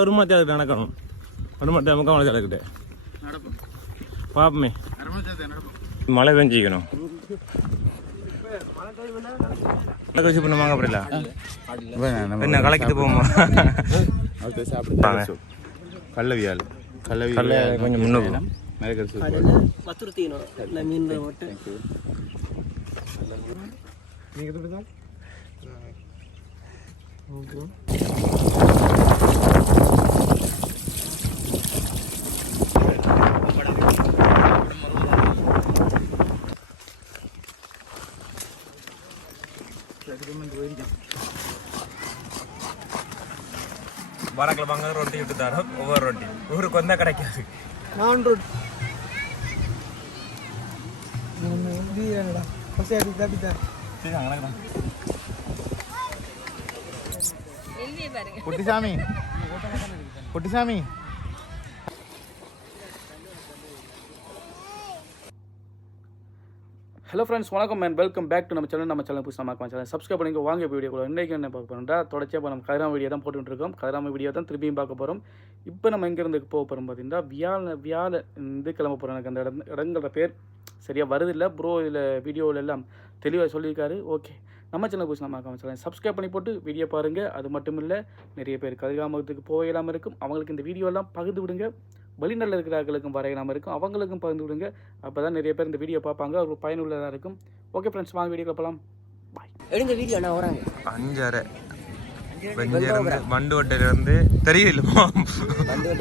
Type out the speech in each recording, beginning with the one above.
ஒரு மத்திய அதுக்கு நடக்கணும் ஒரு மத்திய முக்கால் கிட்ட பாப்பமே மழை பெஞ்சிக்கணும் கழிச்சு பண்ணுவாங்க அப்படில என்ன கலக்கிட்டு போமா கள்ளவியால் கல்ல கொஞ்சம் முன்னோக்கு வாரக்கிழமை வாங்க ரொட்டி விட்டு தரோம் ஒவ்வொரு ரொட்டி ஊருக்கு வந்தால் கிடைக்காது நான் ரொட்டி குட்டிசாமி குட்டிசாமி ஹலோ ஃப்ரெண்ட்ஸ், வணக்கம் அண்ட் வெல்கம் பேக் டு நம்ம சேனல் புதுசாக நம்ம சேனல் சப்ஸ்கிரைப் பண்ணிங்க. வாங்க வீடியோக்குள்ள இன்றைக்கி என்ன பார்க்க போகிறோம்டா, தொடர்ச்சியாக நம்ம கதிராம வீடியோ தான் போட்டுருக்கோம். கதிராம வீடியோ தான் திருப்பியும் பார்க்க போகிறோம். இப்போ நம்ம எங்கேருந்து போக போகிறோம் பார்த்தீங்கன்னா வியாழ கிளம்ப போகிறோம். எனக்கு அந்த இடங்களோட பேர் சரியாக வருதில்லை ப்ரோ, இதில் வீடியோவில் எல்லாம் தெளிவாக சொல்லியிருக்காரு. ஓகே, நம்ம சேனல் புதுசாக நம்ம சேனல் சப்ஸ்கிரைப் பண்ணி போட்டு வீடியோ பாருங்கள். அது மட்டும் இல்லை, நிறைய பேர் கதிராமத்துக்கு போக இல்லாமல் இருக்கும், அவங்களுக்கு இந்த வீடியோலாம் பகிர்ந்து விடுங்க. வெளிநாட்டில் இருக்கிறவர்களுக்கும் வர இல்லாமல் இருக்கும், அவங்களுக்கும் பகிர்ந்து விடுங்க. அப்போ தான் நிறைய பேர் இந்த வீடியோ பார்ப்பாங்க, ஒரு பயனுள்ளதாக இருக்கும். ஓகே ஃப்ரெண்ட்ஸ், வாங்க வீடியோ போகலாம். பாய். எடுங்க வீடியோ நான் வராங்க 5:30 வண்டுவட்டையிலேருந்து தெரியல,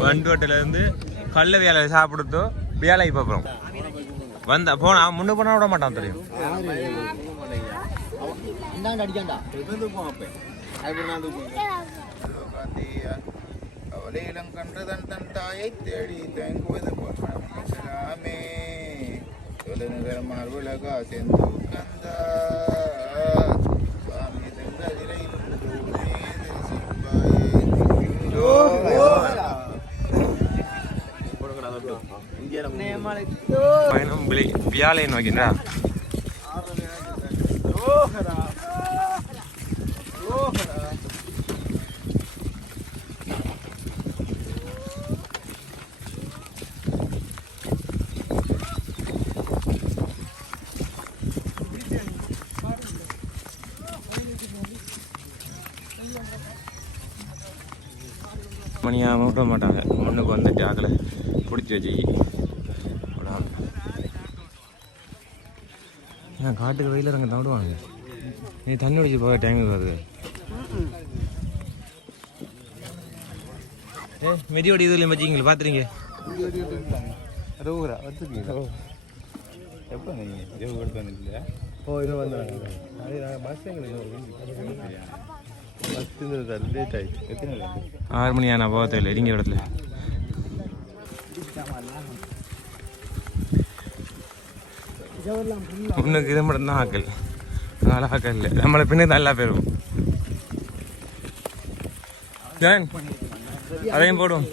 வண்டுவட்டையிலேருந்து கல்ல வேலை சாப்பிடுத்தோ வேலை பார்ப்போம். வந்த போனா முன்ன போனால் விட மாட்டான் தெரியும். அவளையிலம் கன்றதன் தன் தாயை தேடி தேங்குவது போலாமே தொலைநகர் மார்புலகா செந்து கந்தா சுவாமி தெங்கதிரை பயணம் வியாழை நோக்கின்றா மணியாக விட மாட்டாங்க. முன்னுக்கு வந்துட்டு ஆக்களை பிடிச்சி வச்சு ஏன் காட்டுக்கு வெயில் இறங்க தவிடுவாங்க. நீ தண்ணி குடிச்சு போக டேங்கு வருது. மெதியோட இதுலையும் வச்சிங்களா பார்த்துறீங்க. எப்போ நீங்கள் வந்துருக்கீங்க? ஓ இன்னும் வந்தாங்க. பஸ் எங்களுக்கு 6 மணி ஆனால் போக தெரியல இடிங்க இடத்துல. முன்னுக்கு இது மட்டும் தான் ஆக்கல், அதனால ஆக்கல் இல்லை. நம்மளை பின்னே நல்லா போயிடும். அதையும் போடும்.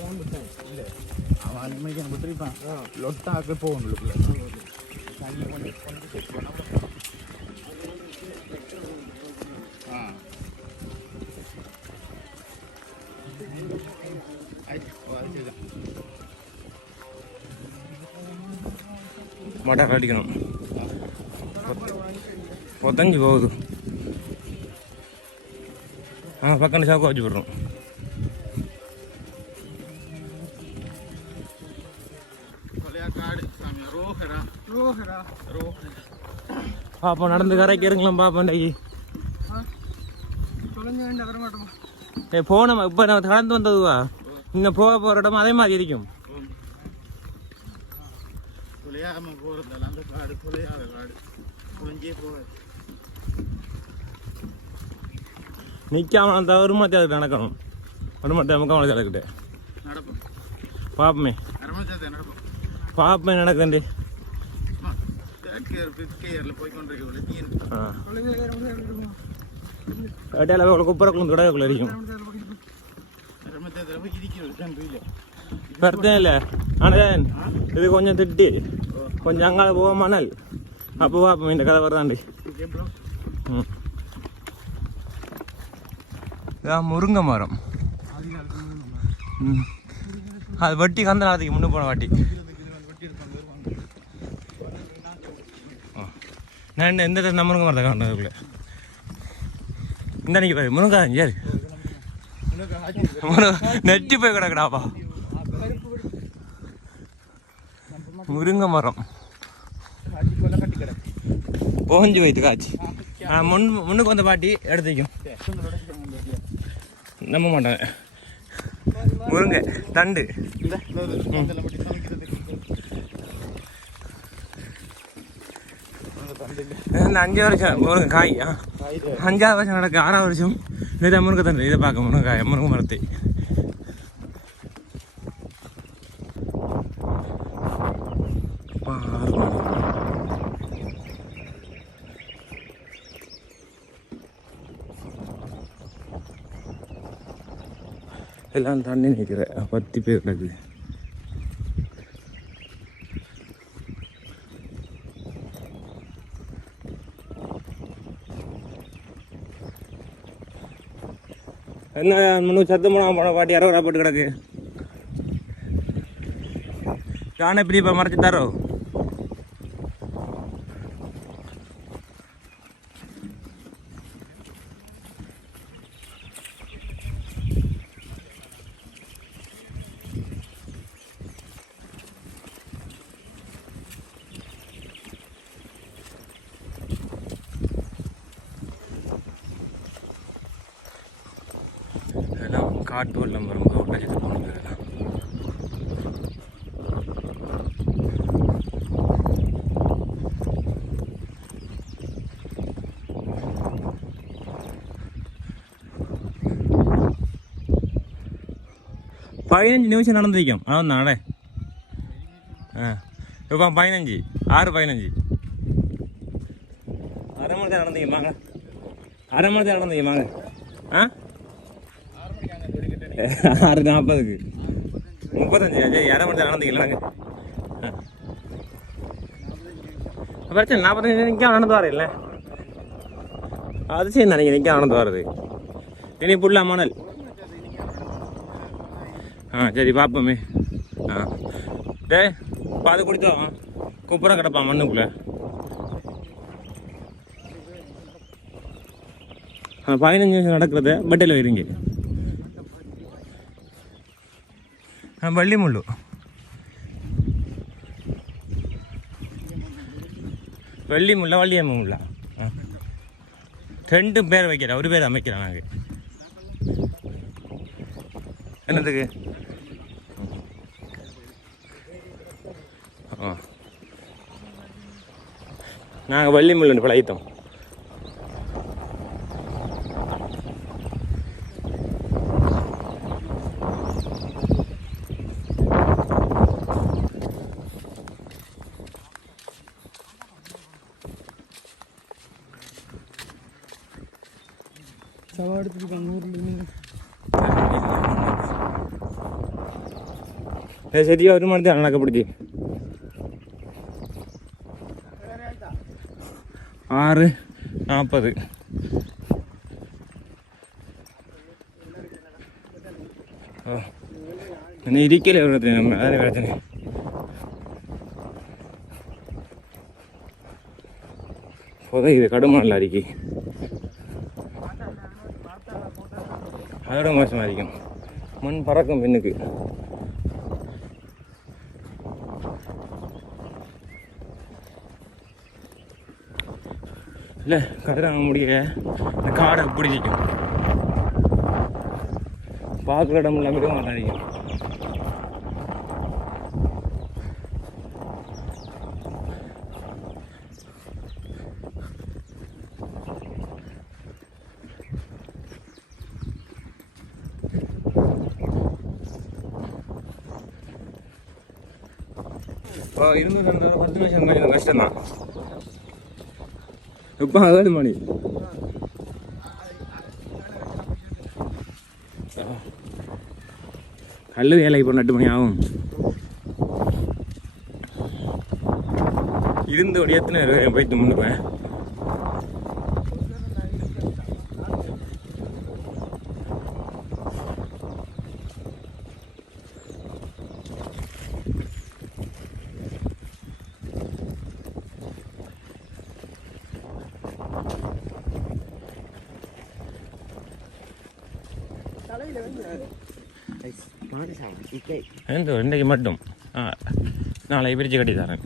மட்டாக்க அடிக்கணும். பொத்தஞ்சு போகுது. பக்கம் சாக்கு வச்சு விடுறோம். பாப்பா நடந்து கரைக்கு இருங்களா பாப்பா. போன இப்ப நான் கடந்து வந்ததுவா, இன்னும் போக போற இடம் அதே மாதிரி இருக்கும். நிக்காம அந்த ஒரு மத்திய அதுக்கு நடக்கணும். ஒரு மத்திய முக்கால் கிடக்கிட்டு பாப்பமே பாப்பமே நடக்குது. குப்பரை குழந்தை இருக்கும். பிரச்சனை இல்லை. ஆனால் இது கொஞ்சம் திட்டி கொஞ்சம் அங்கால போக மணல் அப்போ பார்ப்போம் இந்த கதை வருதாண்டி. ம், இதான் முருங்கை மரம். ம், அது வட்டி கந்த நாளைக்கு முன்னு போன வாட்டி. நான் எந்த நம்ம முருங்கை மரத்தை காண்டதுக்குள்ள இந்த அன்னைக்கு முருங்கா சரி நெட்டி போய் கிடக்குடாப்பா. முருங்கை மரம் போஞ்சு வைத்து காய்ச்சி முன்னுக்கு வந்த பாட்டி எடுத்துக்கும் நம்ப மாட்டாங்க. முருங்கை தண்டு 5 வருஷம் முருங்கை காய். 5ஆவது வருஷம் நடக்கு 6ஆவது வருஷம் இதை முருங்கை தண்டு. இதை பார்க்க முருங்கை மரத்தை எல்லாம் தண்ணி நிற்கிற 10 பேர் கிடக்குது. என்ன முன்னூறு சத்தம் போன பாட்டி 60 ரூபா போட்டு கிடக்கு. யானை இப்படி இப்போ மறைச்சி தரோ. காட்டு வெள்ளம் வரும்போது ஒரு லட்சத்து போகணும். இதெல்லாம் 15 நிமிஷம் நடந்திருக்கும். அதான் நாளே இப்போ 15 6:15 அரை மணி தான் நடந்தீங்க வாங்க. அரை மணி தான் நடந்தீங்க வாங்க. 6:40 35 அரை மணி தான் நடந்தீங்களா? நாங்கள் பிரச்சனை 45 நிற்க நடந்து வர இல்லை. அது சரி நினைக்கிறேன் நிற்க நடந்து வர்றது. இனி புல்லா மணல். சரி பார்ப்போமே. டே பாது குடித்தோம் குப்புறம் கிடப்பான் மண்ணுக்குள்ளே. 15 நிமிஷம் நடக்கிறது பட்டையில் வைருங்க. வள்ளி முள்ளு வள்ளி முள்ளா வள்ளியம்ம முள்ளா 2 பேர் வைக்கிறேன். ஒரு பேர் அமைக்கிறேன். நாங்கள் என்னதுக்கு நாங்கள் வள்ளி முள்ளு பழகித்தோம். சரியா 1 மணி தான் நடக்கப்படுது. 6:40 ഇരിക്കലേ പ്രശ്നം. നമ്മൾ അതാണ് പ്രശ്നം. ഇത് കടുമണല്ലായിരിക്കും. അതോടെ മോശമായിരിക്കും. മൺ പറക്കും പിന്നുക്ക്. இல்லை கதிராக முடியல. இந்த காடை பிடிச்சிக்கும். பார்க்குற இடம் எல்லாம் விட மாட்டாங்க. இப்போ 10 நிமிஷம் கொஞ்சம் கஷ்டம்தான். இப்போ 7 மணி. கல் வேலைக்கு போன 8 மணி ஆகும். இருந்து ஒரு எத்தனை போயிட்டு முன்னுக்குவேன். இன்றைக்கு மட்டும் நாளை பிரித்து கட்டி தரேன்.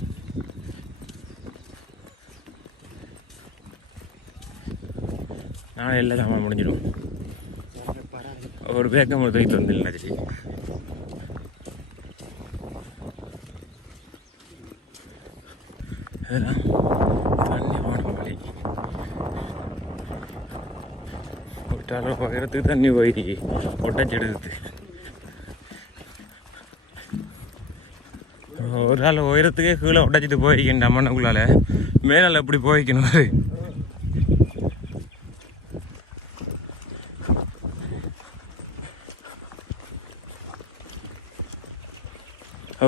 நாளை எல்லா சாமான் முடிஞ்சிடும். ஒரு பேக்கம் ஒரு தூக்கிட்டு வந்துடல. சரி அதெல்லாம் தண்ணி போன வழி விட்டாலும் பகிறதுக்கு தண்ணி போயிருக்கு. ஒட்டச்செடுத்து ஒரு நாள் உயரத்துக்கே கீழே ஒட்டச்சிட்டு போய்க்கின்ற மண்ணுக்குள்ளால மேலே எப்படி போய்க்கணும்.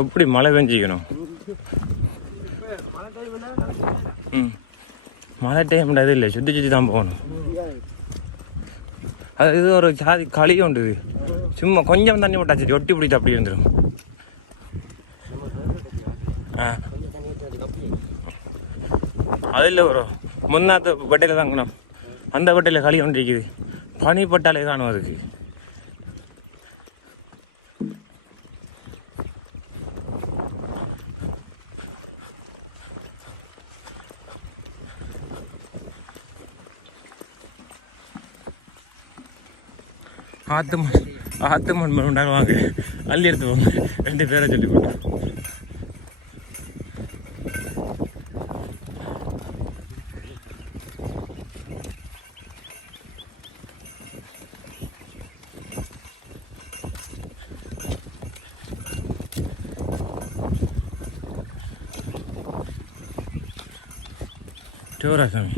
எப்படி மழை பெஞ்சிக்கணும். மழை டைம் இது இல்லை, சுற்றி சுற்றி தான் போகணும். அது இது ஒரு சாதி களி உண்டு. சும்மா கொஞ்சம் தண்ணி விட்டாச்சு ஒட்டி பிடிச்சி அப்படி இருந்துடும். அது இல்லை ப்ரோ, முன்னாத்த பட்டையில் தாங்கணும். அந்த பட்டையில் களி ஒன்று இருக்குது. பனி பட்டாலே காணும் அதுக்கு. ஆத்து மண் உண்டாகுவாங்க, அள்ளி எடுத்துவாங்க. 2 பேரை சொல்லி போட்டு சோராசாமி.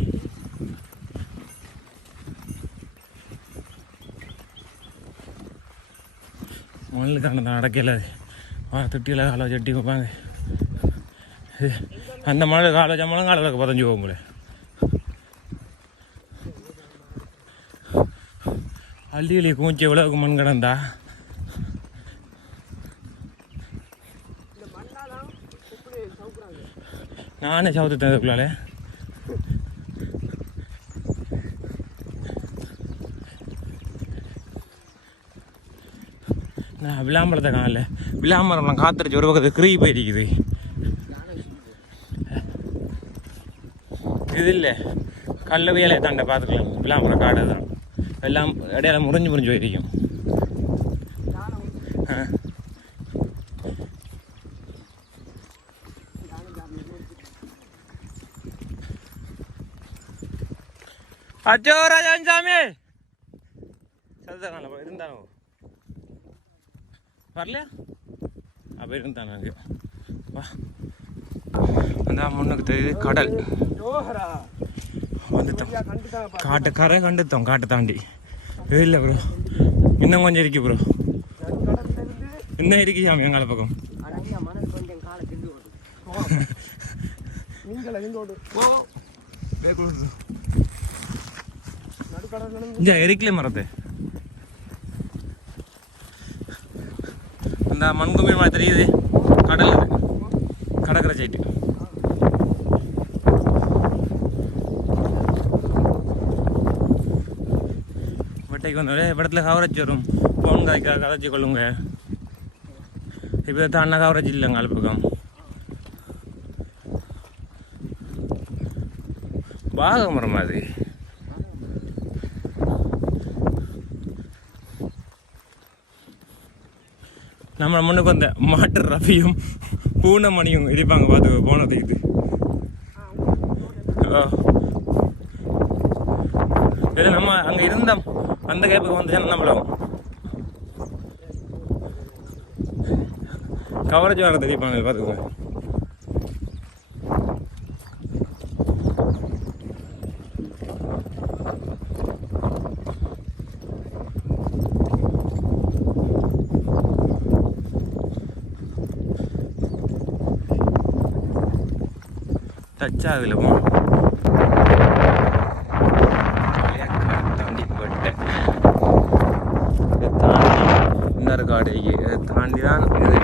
மண்ணுக்கான தான் அடக்கல. தொட்டியில் காலை சட்டி வைப்பாங்க. அந்த மழை காலை சம்பளம் காலை பதஞ்சு போகுங்களே. அள்ளிகளி கூச்சி எவ்வளவுக்கு மண் கிடந்தா. நானே சவுத்துட்டேன் அதுக்குள்ளால. நான் விளாம்பரத்தை காணல. விளாம்பரம் காத்திருச்சு ஒரு பக்கத்து கிருகி போயிருக்குது. இது இல்லை கல்ல வேலையை தாண்ட பார்த்துக்கலாம். விளாம்பரம் காடு தான் எல்லாம் இடையில முறிஞ்சு போயிருக்கும். அச்சோ ராஜன் சாமி சதுதான இருந்தானோ வரலையா? அப்போ இருந்தான் அங்கே வா. அந்த முன்னுக்கு தெரியுது கடல். வந்துட்டோம் காட்டு கரை கண்டுத்தோம். காட்டை தாண்டி இல்லை ப்ரோ, இன்னும் கொஞ்சம் இருக்கு ப்ரோ. இன்னும் இருக்கு சாமி எங்கால பக்கம். எரிக்கல மரத்தை அந்த மண்குமி மாதிரி தெரியுது. கடல் கடற்கரை சைட்டு. வெட்டைக்கு வந்து இடத்துல கவரேஜ் வரும். போன் காய்க்க கதைச்சி கொள்ளுங்க. இப்போ தாண்டா கவரேஜ் இல்லைங்க அழுப்புக்கம். பாகமரம் மாதிரி நம்ம முன்னுக்கு வந்த மாட்டு ரஃபியும் பூனமணியும் இருப்பாங்க. பார்த்து போனது இது. இல்லை நம்ம அங்கே இருந்தோம். அந்த கேப்புக்கு வந்து நம்மளும் கவரேஜ் வர தெரிவிப்பாங்க. பார்த்துக்கோங்க. டச் ஆகல தாண்டி போட்டேன். தாண்டி இன்னொரு காடைக்கு தாண்டி தான் இது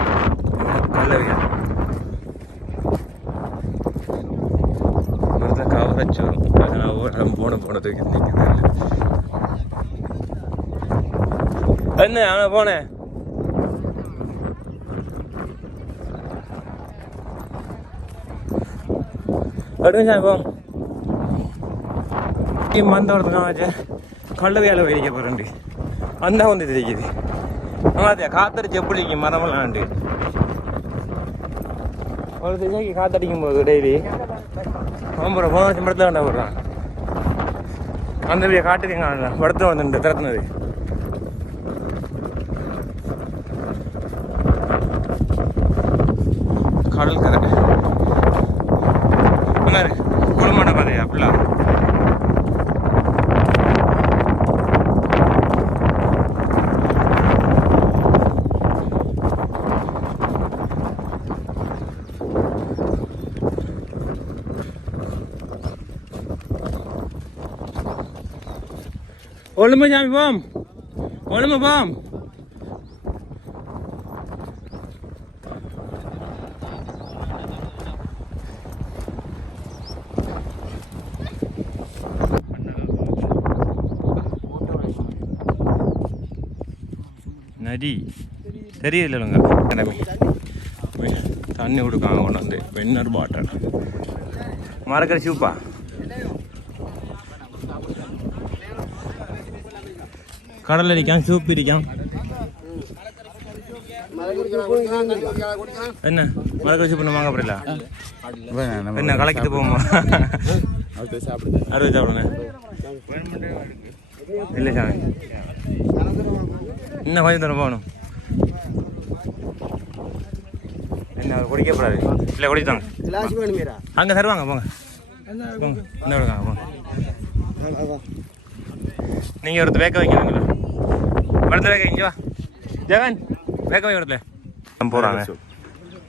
கல்லவியா கவரச்சு வரும். அது நான் ஒரு போனதுக்கு நிற்கிறது என்ன அவனை போனேன். அடுத்த மந்தோடத்துக்காக கல்லவையால் வைக்க போகிறேன்டி அந்த வந்து தெரியுது. ஆமாத்தியா காத்தடிச்சு எப்படி இருக்கும் மரமெல்லாம்ண்டு ஒரு திசைக்கு காத்தடிக்கும் போது டெய்லி ஆமாம் போன வருஷம் படத்தில் வேண்டாம் போடுறான். அந்த வீடியோ காட்டுறீங்க படத்தில் வந்து திறத்துனது. கடல் கரை குளமான பாதையா அப்படிலாம் ஒழுமை சாமி போம் ஒழுமை போம். நரி தெரியலங்க தண்ணி கொடுக்காங்க கொண்டு வந்து வெண்ணர் பாட்டல் மரக்கறி சூப்பா. கடல் அடிக்கான் சூப்பு இடிக்கான். என்ன மரக்கறி சூப்பு வாங்க போறீங்களா? என்ன கலக்கிட்டு போமா அடுத்து சாப்பிடுங்க. இல்லை சாமி இன்னும் கொஞ்சம் தூரம் போகணும். என்ன குடிக்கப்படாது இல்லை குடித்தாங்க அங்கே தருவாங்க போங்க போங்க இந்த விடுங்க போங்க. நீங்கள் ஒருத்தர் வேக்க வைக்கிறீங்களா? படத்தில் வேக்க இங்கே வா ஜெகன் வேக்க வை இடத்துல போகிறாங்க.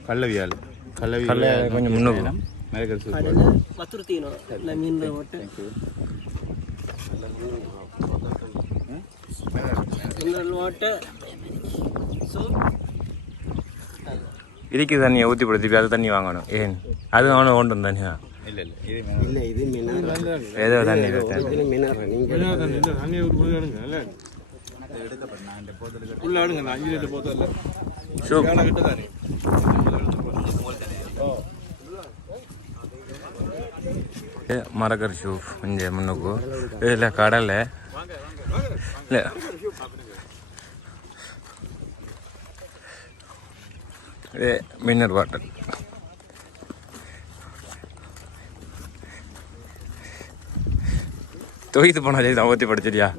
கல்லவியால் கல்ல கொஞ்சம் முன்னோக்கு இடிக்கு தண்ணியை ஊற்றி கொடுத்து அது தண்ணி வாங்கணும். ஏன் அது அவனை கொண்டு வந்து தண்ணி தான் ஏதோ தண்ணி மரக்கறி சூப் கொஞ்சம் முன்னுக்கு இதில் கடலை இல்லை இது மினரல் வாட்டர். தொய்த்து போனா சரி தான் ஊற்றி படிச்சிட்டியா?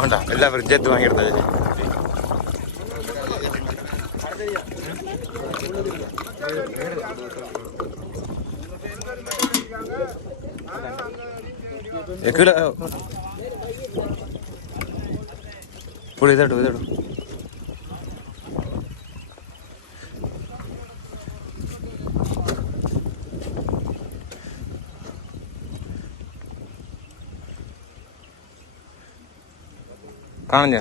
வேண்டா எல்லா பேரும் சேர்த்து வாங்கிடுறது. கீழே புள்ளி இதோடு இதோடு காணஞ்சா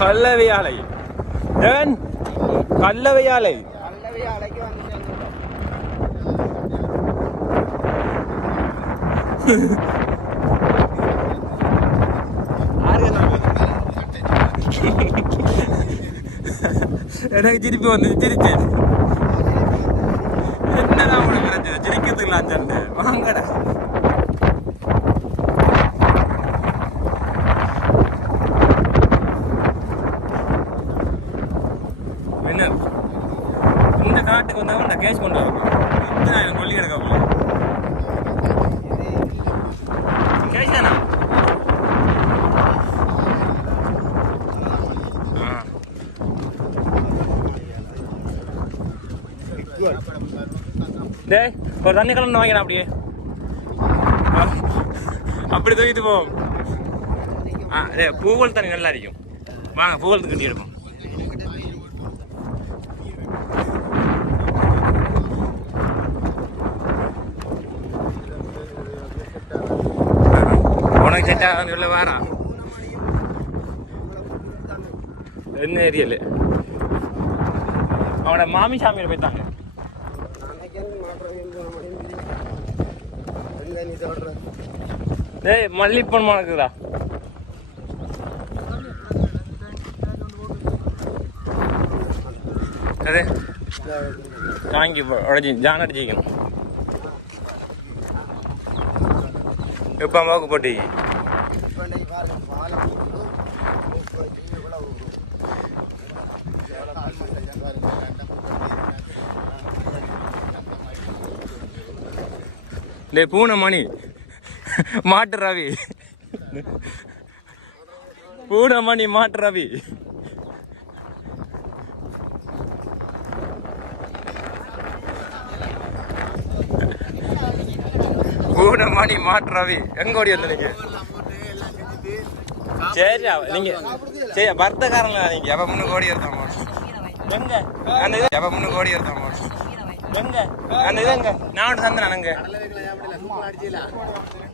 கல்லவையாலை ஜெகன் கல்லவையாலை எனக்கு திருப்பி வந்து திருச்சி என்னடா உங்களுக்கு பிரச்சனை சிரிக்கிறதுக்கலாம் சண்டை வாங்கடா டேய் ஒரு தண்ணி கலந்து வாங்கினா அப்படியே அப்படி தூக்கிட்டு போவோம். பூவல் தண்ணி நல்லா இருக்கும். வாங்க பூவல் கட்டி எடுப்போம். உனக்கு செட்டா உள்ள வாரா என்ன ஏரியல் அவனோட மாமி சாமியில் போயிட்டாங்க. டேய் மல்லிப்பன் மணக்குதா அதே தாங்கி உடச்சி ஜான் அடிச்சிக்கணும். இப்போ அம்மாவுக்கு போட்டி டே பூனை மணி மாட்டு ரவி பூனை மணி மாட்டு ரவி பூனை மணி மாட்டு ரவி எங்க ஓடி வந்து நீங்க சரி நீங்க சரி பர்த்தக்காரங்களா நீங்க எப்ப முன்னுக்கு ஓடி இருந்தாமா எங்க அந்த இது எப்ப முன்னுக்கு ஓடி இருந்தாமா எங்க அந்த இது எங்க நான் சந்தன அங்க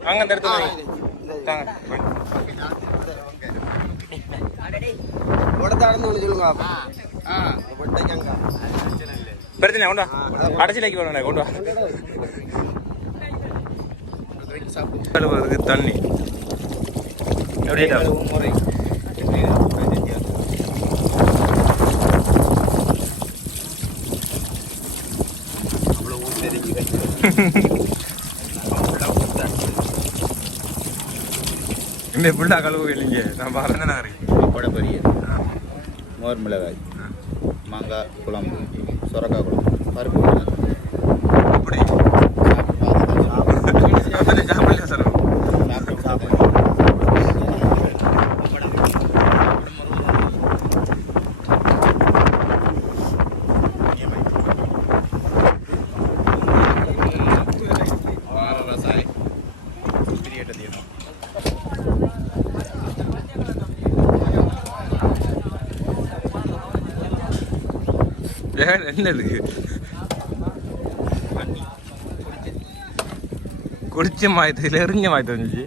அங்க அந்த இடத்துல பிரச்சனை கொண்டு வா அடைச்சிலைக்கு வேணும் கொண்டு வா கழுவுறதுக்கு தண்ணி எப்படி இந்த புல்லா கழுவு இல்லைங்க நான் மறந்தேன் அப்பட பெரிய மோர் மிளகாய் மாங்காய் குழம்பு சுரக்காய் குழம்பு பருப்பு அப்படி சாப்பிடலையா சார் என்னது குடிச்ச மாயத்துல எரிஞ்ச மாயத்தை வந்துச்சு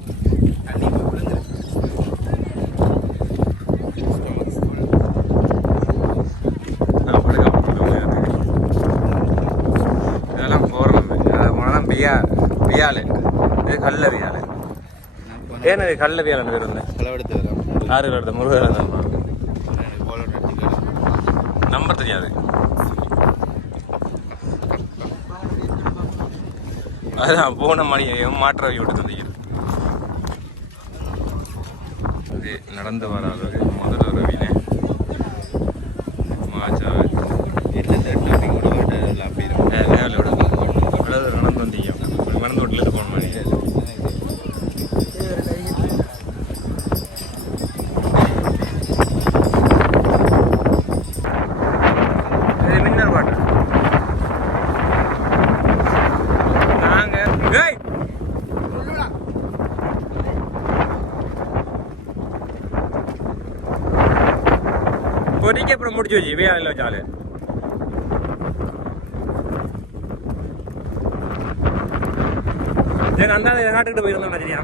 இதெல்லாம் போடுறது அதெல்லாம் பியாலு இது கல்ல பியாலு ஏன்னா கல்ல பியாலு பேர் வந்தேன் ஆறு எடுத்த முருகர் நம்பர் தெரியாது அதான் போன மணியையும் மாற்ற விட்டு தந்துக்கிறது. அது நடந்து வராது முதல் ரவினே மாச்சா நேரில் விட நடந்து வந்தீங்க மறந்து வீட்டில் போன மணி மின்னர் பாட்டு பொறிக்க அப்புறம் முடிச்சு வச்சு வேலை வச்சாலு எனக்கு அந்த காட்டுக்கிட்டு போயிருந்தோம் சரியா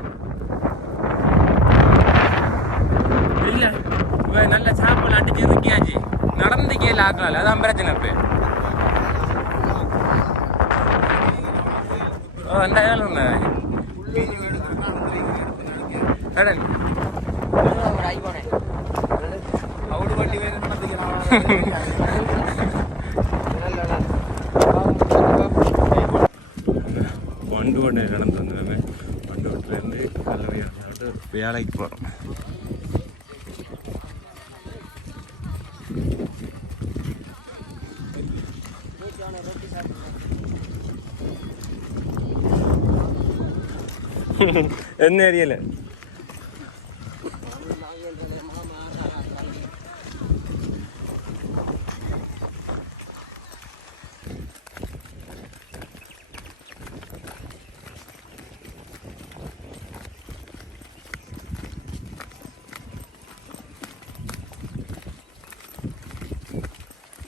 இல்லை நல்ல சாப்பாடு அடிச்சு இருக்கியாச்சு நடந்து கீழே ஆக்கலாம்ல அதான் பிரச்சனை இப்போ அந்த கடன் வண்டு ஒன்று நடந்து வந்துடுவேன் வண்டு வீட்டிலேருந்து கல்லூரி நடந்துட்டு வேலைக்கு போகிறோம். என்ன ஏரியால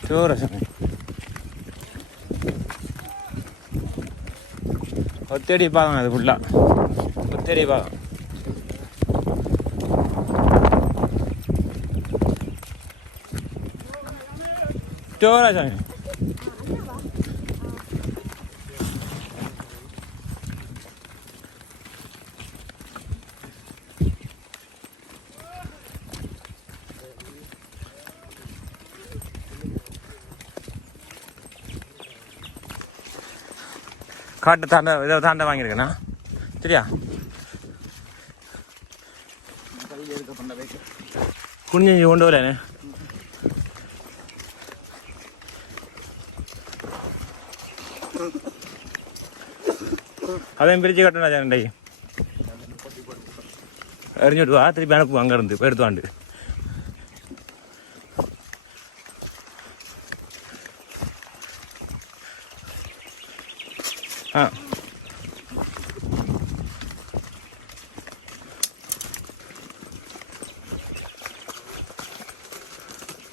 சிவரசன் ஒத்தடி பாகம் அது ஃபுல்லாக ஒத்தடி பாகம். சிவரசன் காட்டு தாண்ட இதை தாண்ட வாங்கியிருக்கேண்ணா சரியா குனிஞ்சு கொண்டு வரலேண்ணே. அதையும் பிரித்து கட்டணா ஜாண்டை எறிஞ்சு விட்டு வா திருப்பி அனுப்புவோம் அங்கேருந்து எடுத்து வாண்டு. ஆ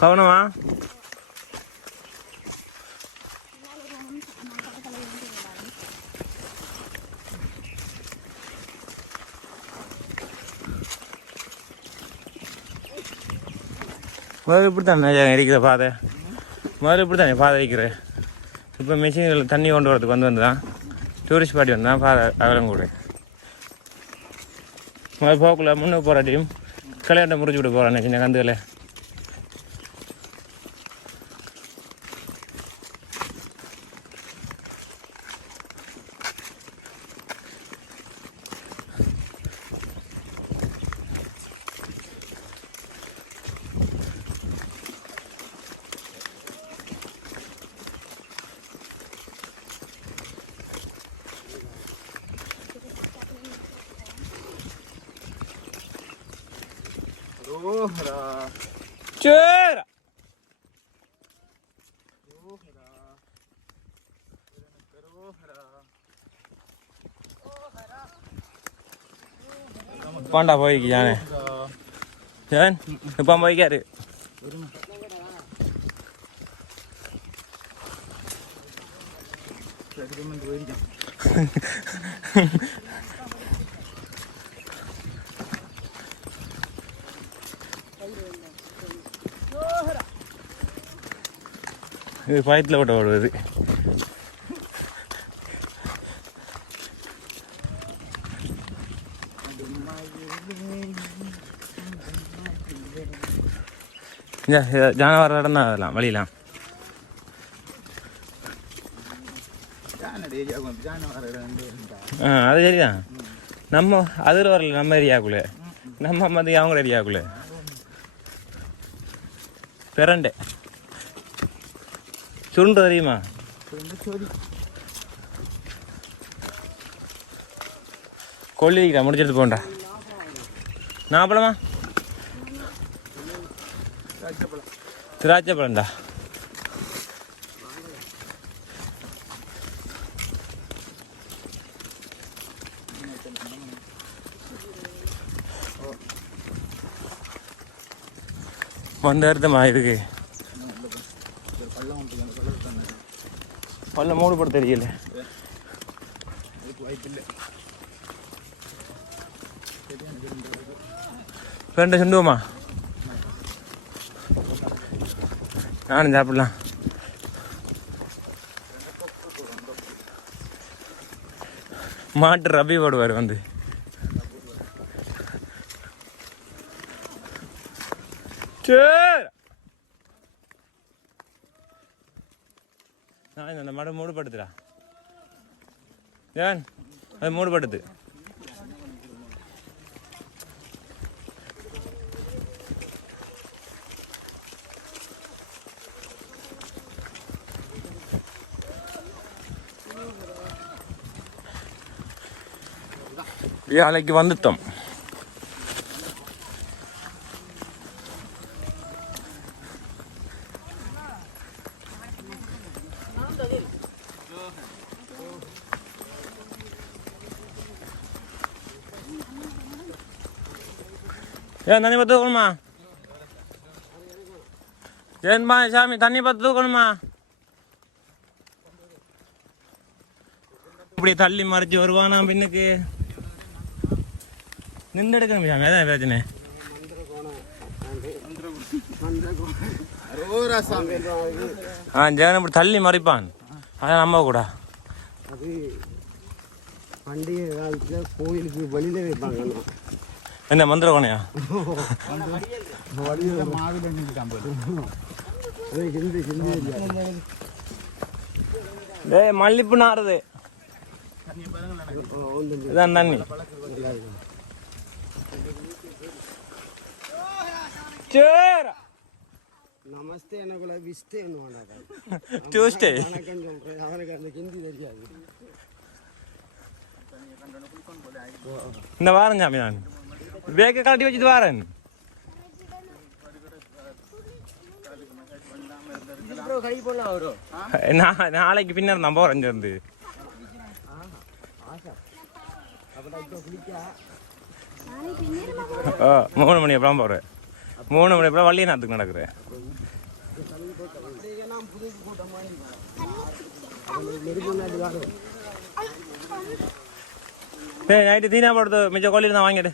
கவனமா முதல்ல இப்படி தானே இருக்கிற பாதை முதல்ல இப்படி தானே பாதை வைக்கிறேன். இப்போ மிஷின்கள் தண்ணி கொண்டு வரதுக்கு வந்து தான் டூரிஸ்ட் ஸ்பாட்டி வந்து தான் பாதை அகலம் கூட முதல் போக்குள்ள முன்னுக்கு போராட்டியும் கல்யாணம் முறிஞ்சு விட்டு போகிறானே சின்ன கந்துகளை. Cera. Panda boy gimana? Jangan, lupa boy kiri. இது ஃபைட்டில் விட்ட ஓடுவது. ஜானவர இடம் தான் அதெல்லாம் வழியெல்லாம். அது சரிதான். நம்ம அதில் வரல நம்ம ஏரியாக்குள்ளே நம்ம மதியம் அவங்க ஏரியாக்குள்ளே பெரண்டே சுருண்டு தெரியுமா? கொல்லிக்கிறா முடிச்சிட்டு போண்டா. நாப்பழமா திராட்சை பழம்டா. வந்து அர்த்தமா இருக்கு. பல்ல மூடு போட தெரியல. ரெண்டு சுண்டுவோமா? நானும் சாப்பிடலாம். மாட்டு ரபி போடுவார் வந்து. அந்த மடை மூடுபடுத்துடா. ஏன் அது மூடுபடுத்து. வேலைக்கு வந்துட்டோம். ஏன் நனி பார்த்துக்கணுமா? ஏன்பா சாமி தண்ணி பார்த்து தூக்கணுமா? இப்படி தள்ளி மறைச்சு வருவானா பின்னுக்கு நின்று எடுக்கணும் சாமி. அதான் பிரச்சனை. ஜெகன் இப்படி தள்ளி மறைப்பான். அதான் நம்ப கூட. அது பண்டிகை காலத்துல கோயிலுக்கு வெளியில வைப்பாங்க. என்ன மந்திர கோணையா? மல்லிப்பு நாறுது. இதான் தண்ணி. சரி நமஸ்தே எனக்குள்ள விஸ்தே டியூஸ்டே அவனுக்கு அந்த ஹிந்தி தெரியாது. இந்த வாரம் சாமி நான் பேக்கை கழட்டி வச்சுட்டு வாரேன். நாளைக்கு பின்னர் நான் போறேன் இருந்து. 3 மணி அப்புறம் போறேன். 3 மணி அப்புறம் வள்ளியநாத்துக்கு நடக்கிறேன். நைட்டு தீனா போடுறது மிச்சம் கோழியில் தான் வாங்கிடு.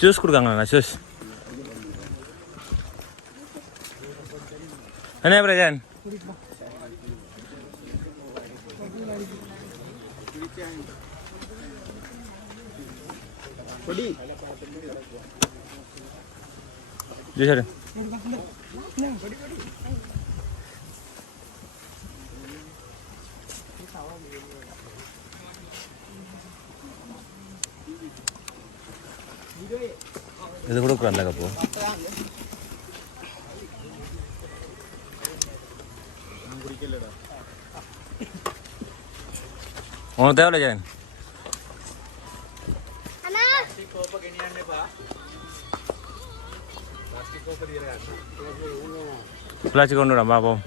ஜூஸ் கொடுக்காங்களா? ஜூஸ் என்ன பிரஜான்? ஜூஸ் இது கொடுக்குறேன் கப்போ. உனக்கு தேவையில்ல ஜெகன்? பிளாஸ்டிக் கொண்டு விடாம் பாப்போம்.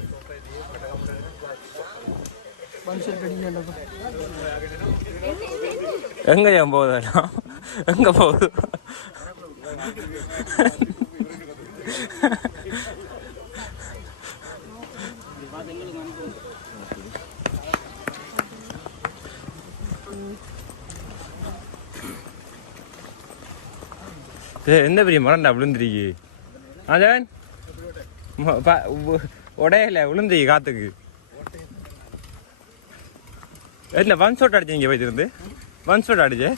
எங்க ஏன் போகுது? எங்க போகுது? எந்த பெரிய மரண்டா விழுந்துருக்கு? ஜெகன் உடையல விழுந்துருக்கு காத்துக்கு. என்ன ஒன் ஷாட் அடிச்சீங்க போயிட்டு? ஒன் ஷாட் அடிச்சு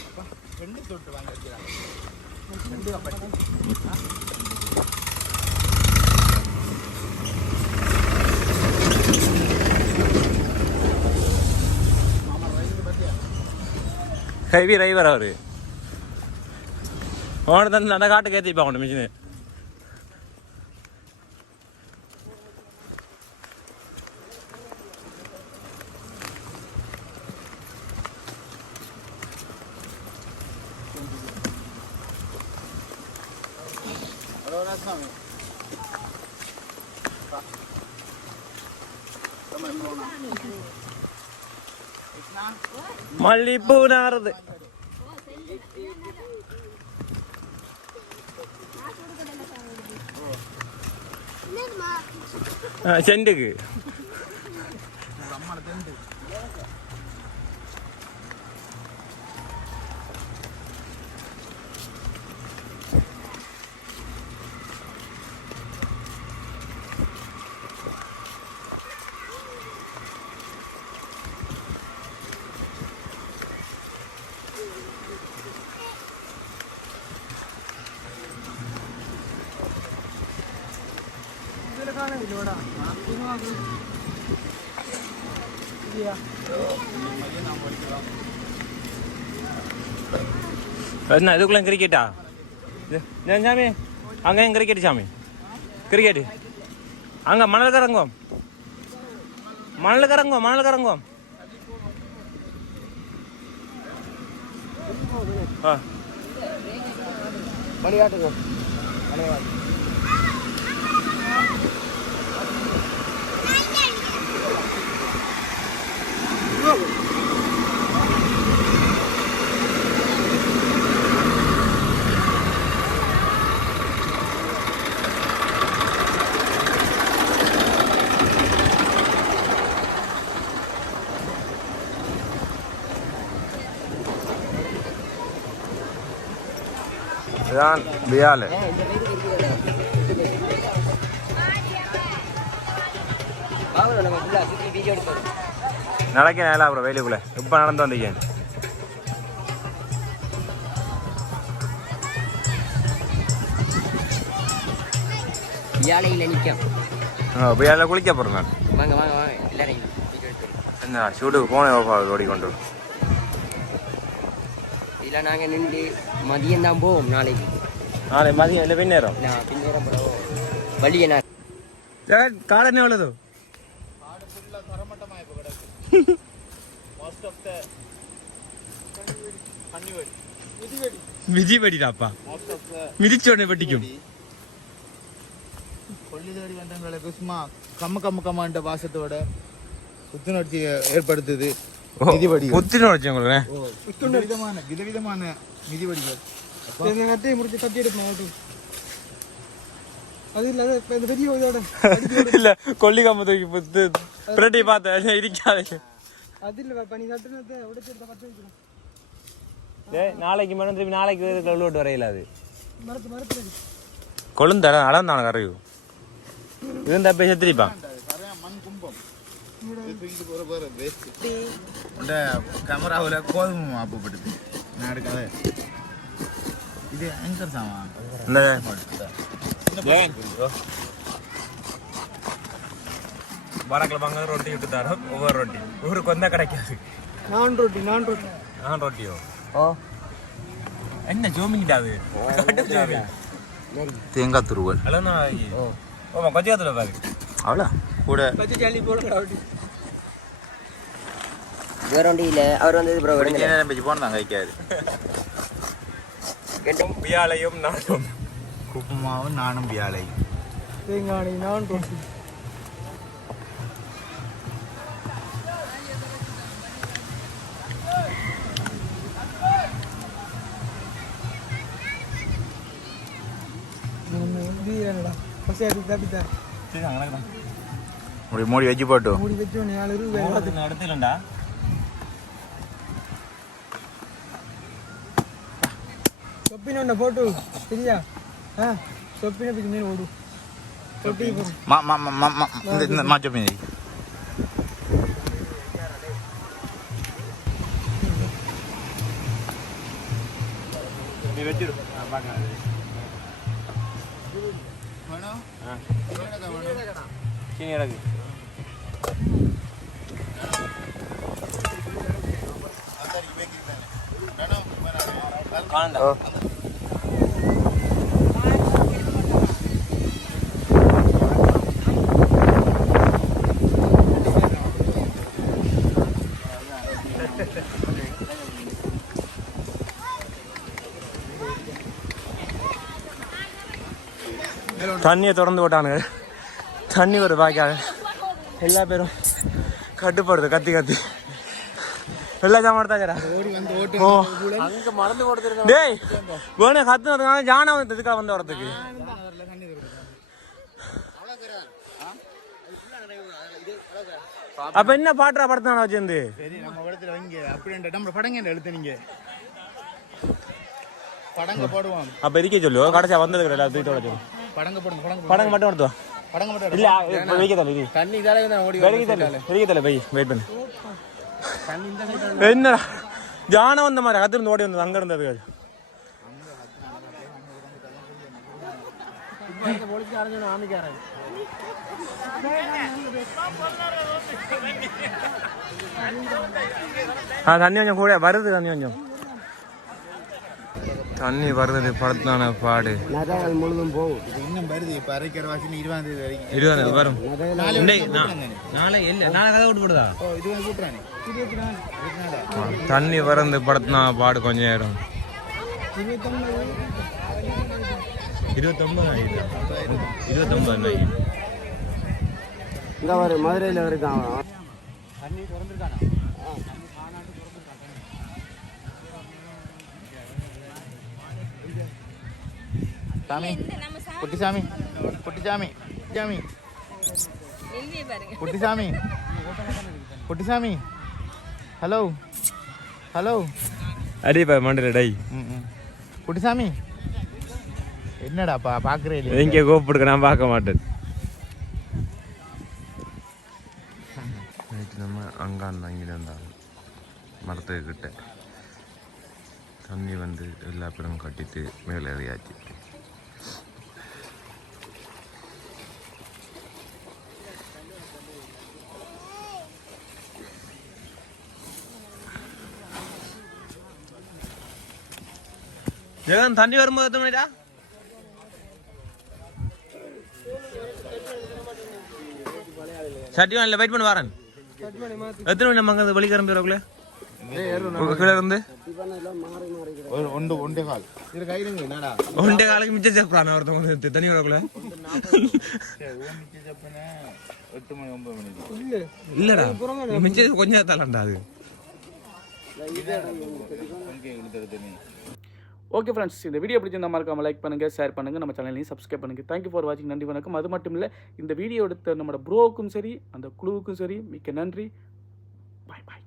ஹெவி டிரைவர் அவரு. அவனை தான் அந்த காட்டுக்கு ஏற்றிப்பாங்க மிஷினு. மல்லிப்பூ நாறுது. செண்டுக்கு என்ன இதுக்குள்ள கிரிக்கெட்டா சாமி? அங்கே கிரிக்கெட் சாமி, கிரிக்கெட்டு அங்கே மணலுக்கு இறங்குவோம், மணலுக்கு இறங்குவோம், மணலுக்கு இறங்குவோம். விளையாட்டுங்க இதுதான் வியாழ். நடக்க நேரம் அப்புறம் வேலைக்குள்ள இப்போ நடந்து வந்தீங்க. வியாழையில் நிற்கும். வியாழ குளிக்க போகிறேன் நான். வாங்க வாங்க வாங்க எல்லாரும் என்ன ஷூட்டுக்கு போனேன் ஓடிக்கொண்டு. இல்லை நாங்கள் நின்று மதியம் தான் போவோம் நாளைக்கு. நாளை மதியம் இல்லை பின்னேரம். நான் பின்னேரம் போவோம் வழியை நான் காடு என்ன எவ்வளவு? மிதி வெடிடாப்பா, மிதிச்சோடனே வெட்டிக்கும். கொள்ளிதேடி வந்தவங்களுக்கு சும்மா கம்ம வாசத்தோட புத்துணர்ச்சி ஏற்படுத்துது. மிதிவடி புத்துணர்ச்சி உங்களுக்கு விதவிதமான மிதிவடிகள். முடிச்சு தட்டி எடுக்கணும். அது இல்லாத இந்த பெரிய இதோட இல்ல கொல்லிக்காம தூக்கி புத்து பிரட்டி பார்த்தேன் இருக்காது. அது இல்லை பனி தட்டுனதை உடைச்சு எடுத்த பட்டு வைக்கணும். நாளைக்கு மேடம் திருப்பி நாளைக்கு கழுவிட்டு வரையில அது மரத்து கொழுந்த அளந்தான கரையும் இருந்தா போய் செத்துரிப்பான். மண் கும்பம் கேமராவில் கோதுமை மாப்புப்படுது. நான் எடுக்காத இது ஆங்கர் சாமா வரக்கிழமை ரொட்டி விட்டு தரோம். ஒவ்வொரு ரொட்டி ஊருக்கு வந்தா கிடைக்காது. நான் ரொட்டியோ என்ன ஜோமிங்கிட்டாது தேங்காய் துருவல் கொஞ்சத்துல பாரு அவ்வளோ கூட வேற வண்டியில் அவர் வந்தது ப்ரோ போனதான் கைக்காது. வியாழையும் நானும் குப்புமாவும் நானும் வியாழை தேங்காய் நான் ரொட்டி. மூடி வச்சு போட்டு மூடி வச்சு நடத்திலண்டா சொப்பின போட்டு சரியா? சொப்பின பிச்சு ஓடு சொப்பி மாச்ச மீன் வச்சிரு எனக்கு தண்ணியை திறந்து போட்டானுங்க. தண்ணி ஒரு பாய்க்காக எல்லா பேரும் கட்டுப்படுது கத்தி கத்தி எல்லா ஜாமான் தாக்கிறா. டேய் வேணே கத்துனதுனால ஜானா வந்ததுக்காக வந்து வரதுக்கு அப்ப என்ன பாட்டுறா படத்தான வச்சிருந்து நம்ம இடத்துல வைங்க. அப்படி நம்ம படங்க எழுத்து நீங்க படங்க போடுவோம். அப்ப இருக்கே சொல்லு கடைசியா வந்தது கிடையாது தூக்கி சொல்லு படங்க போடுங்க. படங்க மட்டும் எடுத்து படங்க மட்டும் இல்ல வெயிக்க தலை தண்ணி தானே ஓடி வெயிக்க தலை போய் வெயிட் பண்ணு. என்ன ஜான வந்த மாதிரி கத்திருந்து ஓடி வந்தது அங்க இருந்தது. தண்ணி கொஞ்சம் கூட வருது. தண்ணி வருது படத்தான பாடு நகைகள் முழுதும் போகும். இன்னும் வருது. இப்போ அரைக்கிற வாசின்னு 20 வரைக்கும் 20 வரும். நாளை இல்லை நாளை கதை விட்டு போடுதா தண்ணி வரந்து படத்தினா பாடு கொஞ்சம் நேரம் 29 இங்க வரு மதுரையில் இருக்கான். தண்ணி திறந்துருக்கானா? சாமி குட்டிசாமி குட்டிசாமி குட்டிசாமி குட்டிசாமி குட்டிசாமி ஹலோ ஹலோ அடிப்பா மண்டல டை குட்டிசாமி என்னடாப்பா பார்க்குறே இல்லை இங்கே கூப்பிடுக்க நான் பார்க்க மாட்டேன். நைட்டு நம்ம அங்காந்து அங்கே இருந்தாங்க மரத்துக்கிட்ட தண்ணி வந்து எல்லா பேரும் கட்டிட்டு மேலே ஏறியாச்சு. ஜெகன் தண்ணி வரும்போது எத்தனை மணிடா? சட்டி வாங்கல வெயிட் பண்ணி வரேன். எத்தனை மணி நம்ம அங்கே வெளி கிளம்பிடுறோக்குள்ள கீழே இருந்து ஒன்றே கால் இது கைதுங்க என்னடா ஒன்றே காலுக்கு மிச்சம் சாப்பிட்றான் ஒருத்தவங்க தண்ணி வரக்குள்ள 8 மணி 9 மணி இல்லடா மிச்சம் கொஞ்சம் தரலாம்டா அது. ஓகே ஃப்ரெண்ட்ஸ், இந்த வீடியோ பிடிச்சிருந்தா மறக்காம லைக் பண்ணுங்கள், ஷேர் பண்ணுங்கள், நம்ம சேனலையும் சப்ஸ்கிரைப் பண்ணுங்கள். தேங்க்யூ ஃபார் வாட்சிங். நன்றி, வணக்கம். அது மட்டும் இல்லை, இந்த வீடியோ எடுத்த நம்மளோட ப்ரோவுக்கும் சரி அந்த குழுவுக்கும் சரி மிக்க நன்றி. பாய் பாய்.